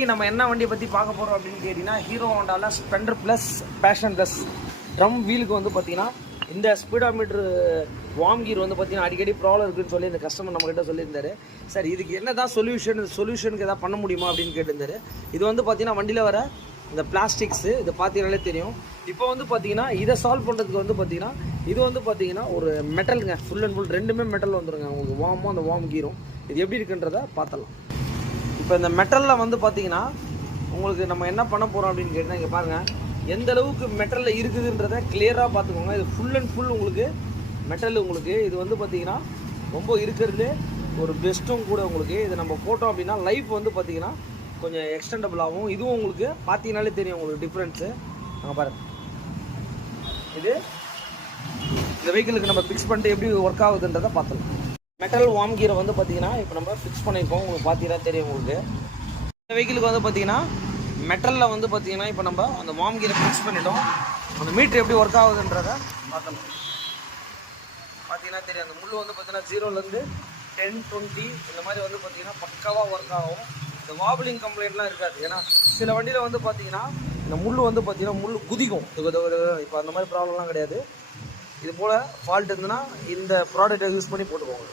இன்னைக்கு நம்ம என்ன வண்டியை பற்றி பார்க்க போகிறோம் அப்படின்னு கேட்டிங்கன்னா ஹீரோ ஹோண்டாவில் Splendor plus Passion plus drum வீலுக்கு வந்து பார்த்தீங்கன்னா இந்த ஸ்பீடோமீட்ரு வார்ம் கீர் வந்து பார்த்தீங்கன்னா அடிக்கடி ப்ராப்ளம் இருக்குன்னு சொல்லி இந்த கஸ்டமர் நம்மகிட்ட சொல்லியிருந்தாரு. சார் இதுக்கு என்ன தான் சொல்யூஷனுக்கு எதாவது பண்ண முடியுமா அப்படின்னு கேட்டிருந்தாரு. இது வந்து பார்த்தீங்கன்னா வண்டியில் வர இந்த பிளாஸ்டிக்ஸு இது பார்த்தீங்கன்னாலே தெரியும். இப்போ வந்து பார்த்தீங்கன்னா இதை சால்வ் பண்ணுறதுக்கு வந்து பார்த்தீங்கன்னா இது வந்து பார்த்தீங்கன்னா ஒரு மெட்டலுங்க, ஃபுல் அண்ட் ஃபுல் ரெண்டுமே மெட்டல் வந்துடுங்க. உங்களுக்கு வார்மும் அந்த வார்ம் கீரும் இது எப்படி இருக்குன்றதை பார்த்தலாம். இப்போ இந்த மெட்டலில் வந்து பார்த்தீங்கன்னா உங்களுக்கு நம்ம என்ன பண்ண போகிறோம் அப்படின்னு கேட்டால் இங்கே பாருங்கள் எந்த அளவுக்கு மெட்டலில் இருக்குதுன்றதை கிளியராக பார்த்துக்கோங்க. இது ஃபுல் அண்ட் ஃபுல் உங்களுக்கு மெட்டல். உங்களுக்கு இது வந்து பார்த்தீங்கன்னா ரொம்ப இருக்கிறது ஒரு பெஸ்ட்டும் கூட. உங்களுக்கு இது நம்ம போட்டோம் அப்படின்னா லைஃப் வந்து பார்த்தீங்கன்னா கொஞ்சம் எக்ஸ்டெண்டபிள் ஆகும். இதுவும் உங்களுக்கு பார்த்தீங்கன்னாலே தெரியும் உங்களுக்கு டிஃப்ரென்ஸு. நாங்கள் பாருங்கள் இது இந்த வெஹிக்கிளுக்கு நம்ம ஃபிக்ஸ் பண்ணிட்டு எப்படி ஒர்க் ஆகுதுன்றதை பார்த்துக்கலாம். மெட்டல் வார்ம் கீரை வந்து பார்த்தீங்கன்னா இப்போ நம்ம ஃபிக்ஸ் பண்ணியிருக்கோம். உங்களுக்கு பார்த்தீங்கன்னா தெரியும். உங்களுக்கு இந்த வெஹிக்கிளுக்கு வந்து பார்த்தீங்கன்னா மெட்டலில் வந்து பார்த்தீங்கன்னா இப்போ நம்ம அந்த வார்ம் கீரை ஃபிக்ஸ் பண்ணிட்டோம். அந்த மீட்ரு எப்படி ஒர்க் ஆகுதுன்றதை பார்க்கலாம். பார்த்தீங்கன்னா தெரியும். அந்த முள் வந்து பார்த்தீங்கன்னா 0லேருந்து 10, 20 இந்த மாதிரி வந்து பார்த்தீங்கன்னா பக்காவாக ஒர்க் ஆகும். இந்த வாபிளிங் கம்ப்ளைண்ட்லாம் இருக்காது. ஏன்னா சில வண்டியில் வந்து பார்த்தீங்கன்னா இந்த முள் வந்து பார்த்தீங்கன்னா முள் குதிக்கும். இப்போ அந்த மாதிரி ப்ராப்ளம்லாம் கிடையாது. இது போல் ஃபால்ட் இருந்ததுன்னா இந்த ப்ராடக்ட்டை யூஸ் பண்ணி போட்டுக்கோங்க.